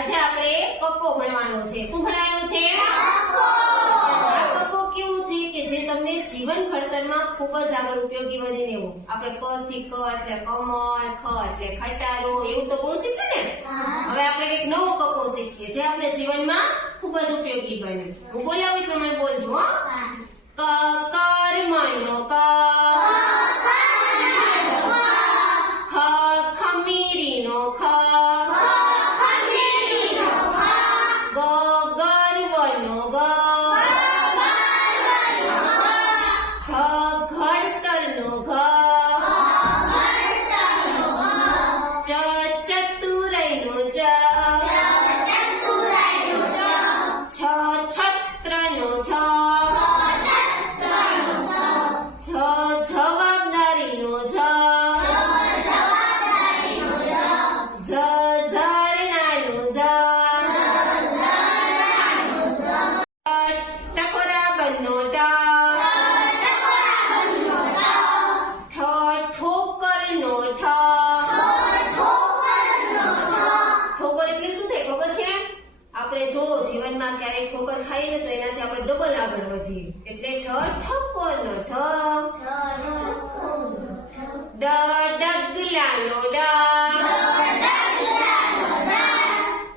આજે આપણે કક્કો ભણવાનો છે। શું ભણવાનું છે? કક્કો। આ કક્કો કેવું છે કે જે તમને જીવન ઘડતરમાં ખૂબ જ આગળ ઉપયોગી બને એવું। આપણે ક થી ક એટલે કમળ, ખ એટલે ખટારો, એવું તો બહુ શીખ્યું ને। હવે આપણે કંઈક નવો કક્કો શીખીએ જે આપણે જીવનમાં ખૂબ જ ઉપયોગી બને। હું બોલાવું પ્રમાણે બોલજો હો। ક કર્મનો ક, ખ ખમીરીનો ખ, ગ ગર્વનો ગ, ઘ ઘડતરનો ઘ, ચ ચતુરાઈનો ચ, છ છત્રનો છ, જ જવાબદારીનો જ, ઝ ઝરણાનો ઝ, ટકોરાબંધનો ટ, ઠ ઠોકરનો ઠ। ઠોકર એટલે શું થાય ખબર છે? આપણે જો જીવનમાં ક્યારેક ઠોકર ખાઈએ ને તો એનાથી આપણે ડબલ આગળ વધીએ, એટલે ઠ ઠકોરનો ઠ। ડ ડગલાનો ડ,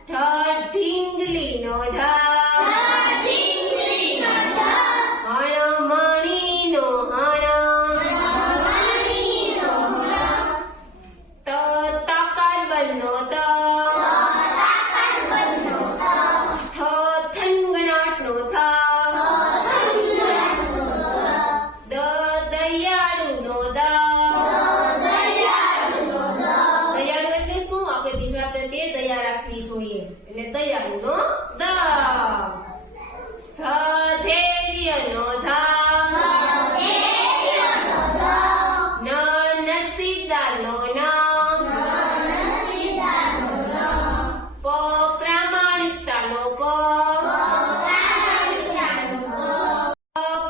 ઢ ઢીંગલીનો ઢ, હણ મણીનો હણ, ત તાકાતબંધનો ત, થ થનગનાટનો થ, દ દયાળુનો દ। દયાળુ એટલે શું? આપણે બીજા પ્રત્યે દયા રાખવી જોઈએ, એટલે દયાળુનો દ। ધ ધૈર્યનો ધ, ન નસીબદારનો ન, પ પ્રામાણિકતાનો પ,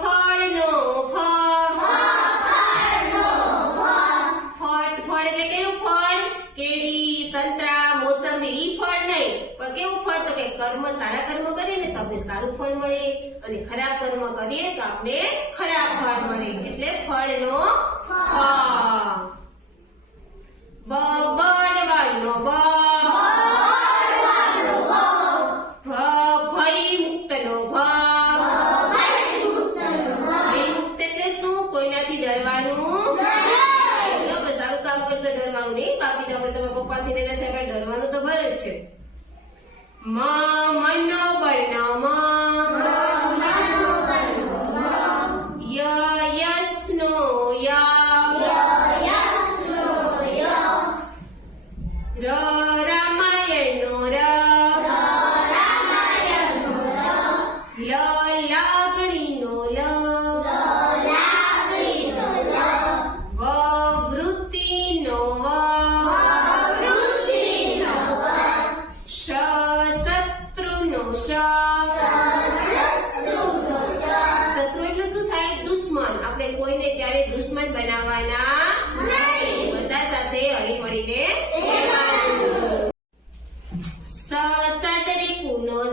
ફળનો ફ, ફળ ફળ એટલે કેવું ફળ? કેરી, સંતરા, મોસંબી, ઈ ફળ નહીં, પણ કેવું ફળ? તો કે કર્મ, સારા કર્મ કરીએ ને તો આપણે સારું ફળ મળે, અને ખરાબ કર્મ કરીએ તો આપણે ખરાબ ફળ મળે, એટલે ફળનો ફ। બ બળવાનનો બ, ભ ભયમુક્તનો ભ, ભયમુક્ત એટલે શું? કોઈનાથી ડરવાનું નહીં। આપણે સારું કામ કરીએ તો ડરવાનું નહીં, બાકી તો આપણે તમારા પપ્પાથી ને એનાથી આપણે ડરવાનું તો ભલે જ છે। મ મનોબળનો મ, ય યશનો ય, ર રામાયણનો ર, લ લાગણીનો લ, વ વૃત્તિનો વ, શ શત્રુનો શ। શત્રુ એટલે શું થાય? દુશ્મન। આપણે કોઈને ક્યારેય દુશ્મન બનાવવાના નહીં, બધા સાથે હળી મળીને રહેવાનું। સ સડરીપુનો સ,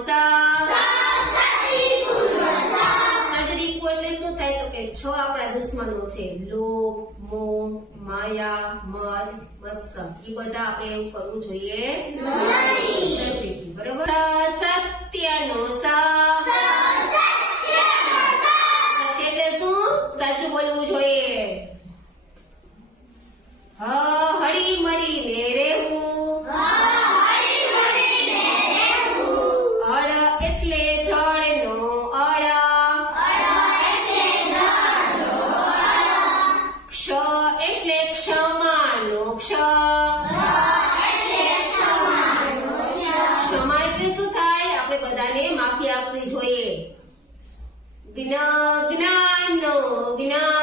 સડરીપુ એટલે શું થાય? તો કે છ આપણા દુશ્મનો છે, લોભ, મોહ, માયા, મદ, મત્સર, એ બધા આપણે એવું કરવું જોઈએ નહીં, બરોબર? સ સત્યનો સ, સત્ય એટલે શું? સાચું બોલવું જોઈએ। હ હળી મળીને રહેવું, અળ એટલે જળનો અળ, ક્ષ એટલે ક્ષમાનો ક્ષ। ક્ષમા એટલે શું થાય? આપણે બધાને માફી આપવી જોઈએ। જ્ઞાનનો જ્ઞાન,